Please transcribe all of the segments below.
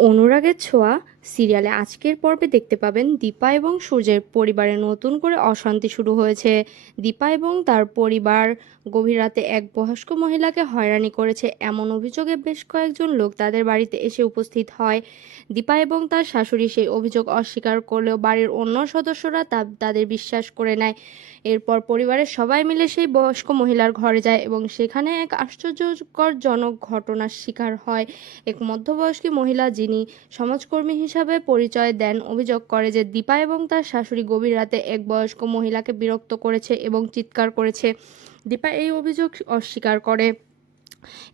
অনুরাগের ছোঁয়া সিরিয়ালে আজকের পর্বে দেখতে পাবেন দীপা এবং সূর্যের পরিবারে নতুন করে অশান্তি শুরু হয়েছে। দীপা এবং তার পরিবার গভীর রাতে এক বয়স্ক মহিলাকে হয়রানি করেছে। এমন অভিযোগে বেশ কয়েকজন লোক তাদের বাড়িতে এসে উপস্থিত হয়। দীপা এবং তার শাশুড়ি সেই অভিযোগ অস্বীকার করলেও বাড়ির অন্য সদস্যরা তা তাদের বিশ্বাস করে নেয়। এরপর পরিবারের সবাই মিলে সেই বয়স্ক মহিলার ঘরে যায় এবং সেখানে এক আশ্চর্যকরজনক ঘটনার শিকার হয়। এক মধ্যবয়স্কী মহিলা যিনি সমাজকর্মী হিসাবে পরিচয় দেন। অভিযোগ করে যে দীপা এবং তার শাশুড়ি গভীর রাতে এক বয়স্ক মহিলাকে বিরক্ত করেছে এবং চিৎকার করেছে। দীপা এই অভিযোগ অস্বীকার করে।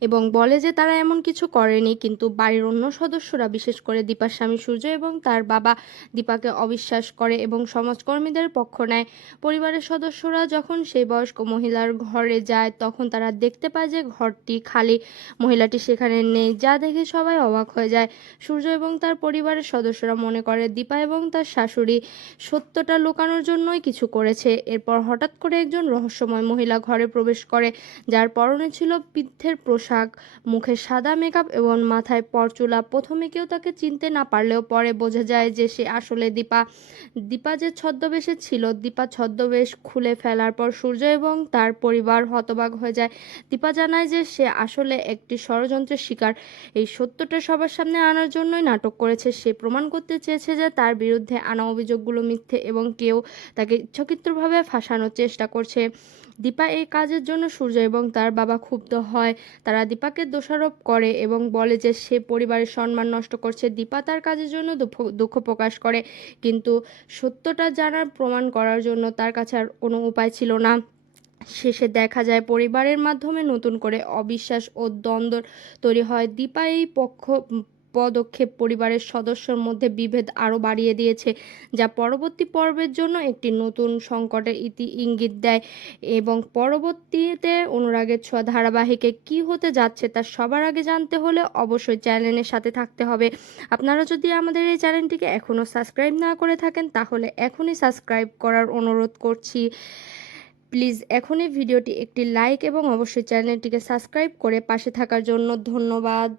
এবং বলে যে তারা এমন কিছু করেনি, কিন্তু বাড়ির অন্য সদস্যরা, বিশেষ করে দীপার স্বামী সূর্য এবং তার বাবা দীপাকে অবিশ্বাস করে এবং সমাজকর্মীদের পক্ষ নেয়। পরিবারের সদস্যরা যখন সেই বয়স্ক মহিলার ঘরে যায়, তখন তারা দেখতে পায় যে ঘরটি খালি, মহিলাটি সেখানে নেই, যা দেখে সবাই অবাক হয়ে যায়। সূর্য এবং তার পরিবারের সদস্যরা মনে করে, দীপা এবং তার শাশুড়ি সত্যটা লুকানোর জন্যই কিছু করেছে। এরপর হঠাৎ করে একজন রহস্যময় মহিলা ঘরে প্রবেশ করে, যার পরনে ছিল বৃদ্ধের পোশাক, মুখে সাদা মেকআপ এবং মাথায় পরচুলা। প্রথমে কেউ তাকে চিনতে না পারলেও পরে বোঝা যায় যে সে আসলে দীপা। দীপা যে ছদ্মবেশে ছিল, দীপা ছদ্মবেশ খুলে ফেলার পর সূর্য এবং তার পরিবার হতবাক হয়ে যায়। দীপা জানায় যে সে আসলে একটি ষড়যন্ত্রের শিকার। এই সত্যটা সবার সামনে আনার জন্যই নাটক করেছে। সে প্রমাণ করতে চেয়েছে যে তার বিরুদ্ধে আনা অভিযোগগুলো মিথ্যে এবং কেউ তাকে ইচ্ছাকৃতভাবে ফাঁসানোর চেষ্টা করছে। দীপা এই কাজের জন্য সূর্য এবং তার বাবা ক্ষুব্ধ হয়। তারা দীপাকে দোষারোপ করে এবং বলে যে সে পরিবারের সম্মান নষ্ট করছে। দীপা তার কাজের জন্য দুঃখ- প্রকাশ করে। কিন্তু সত্যটা জানার প্রমাণ করার জন্য তার কাছে আর কোনো উপায় ছিল না। শেষে দেখা যায় পরিবারের মাধ্যমে নতুন করে অবিশ্বাস ও দ্বন্দ্ব তৈরি হয়। দীপা এই পক্ষ পদক্ষেপ পরিবারের সদস্যর মধ্যে বিভেদ আরও বাড়িয়ে দিয়েছে, যা পরবর্তী পর্বের জন্য একটি নতুন সংকটের ইতি ইঙ্গিত দেয়। এবং পরবর্তীতে অনুরাগের ছোঁয়া ধারাবাহিকে কি হতে যাচ্ছে তা সবার আগে জানতে হলে অবশ্যই চ্যানেলের সাথে থাকতে হবে। আপনারা যদি আমাদের এই চ্যানেলটিকে এখনও সাবস্ক্রাইব না করে থাকেন, তাহলে এখনই সাবস্ক্রাইব করার অনুরোধ করছি। প্লিজ এখনই ভিডিওটি একটি লাইক এবং অবশ্যই চ্যানেলটিকে সাবস্ক্রাইব করে পাশে থাকার জন্য ধন্যবাদ।